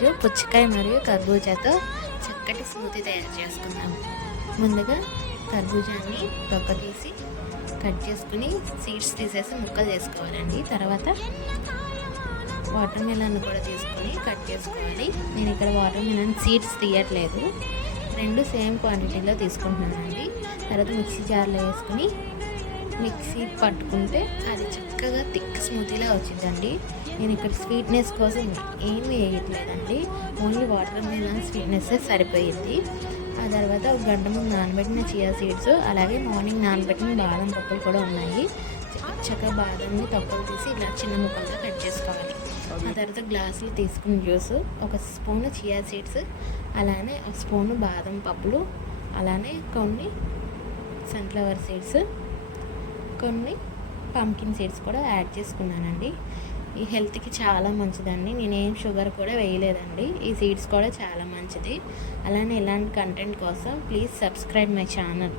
ఈరోజు పుచ్చకాయ మరియు కర్బూజాతో చక్కటి స్మూతీ తయారు చేసుకుందాం. ముందుగా కర్బూజాన్ని తొక్క తీసి కట్ చేసుకుని సీడ్స్ తీసేసి ముక్కలు చేసుకోవాలండి. తర్వాత వాటర్ మిలన్ కూడా తీసుకొని కట్ చేసుకోవాలి. నేను ఇక్కడ వాటర్ మిలన్ సీడ్స్ తీయట్లేదు, రెండు సేమ్ క్వాంటిటీలో తీసుకుంటున్నానండి. తర్వాత మిక్సీ జార్లో వేసుకుని మిక్సీ పట్టుకుంటే అది చక్కగా థిక్ స్మూతీలా వచ్చిందండి. నేను ఇక్కడ స్వీట్నెస్ కోసం ఏమీ వేయట్లేదండి, ఓన్లీ వాటర్ మిలన్ స్వీట్నెస్ సరిపోయింది. ఆ తర్వాత ఒక గంట ముందు నానబెట్టిన చియా సీడ్స్, అలాగే మార్నింగ్ నానబెట్టిన బాదం పప్పులు కూడా ఉన్నాయి. చక్కగా బాదంని తొక్కలు తీసి ఇలా చిన్న ముక్కలుగా కట్ చేసుకోవాలి. ఆ తర్వాత గ్లాసులు తీసుకుని జ్యూస్, ఒక స్పూను చియా సీడ్స్, అలానే ఒక స్పూను బాదం పప్పులు, అలానే కొన్ని సన్ఫ్లవర్ సీడ్స్, కొన్ని పంకిన్ సీడ్స్ కూడా యాడ్ చేసుకున్నానండి. ఈ హెల్త్కి చాలా మంచిదండి. నేనేం షుగర్ కూడా వేయలేదండి. ఈ సీడ్స్ కూడా చాలా మంచిది. అలానే ఇలాంటి కంటెంట్ కోసం ప్లీజ్ సబ్స్క్రైబ్ మై ఛానల్.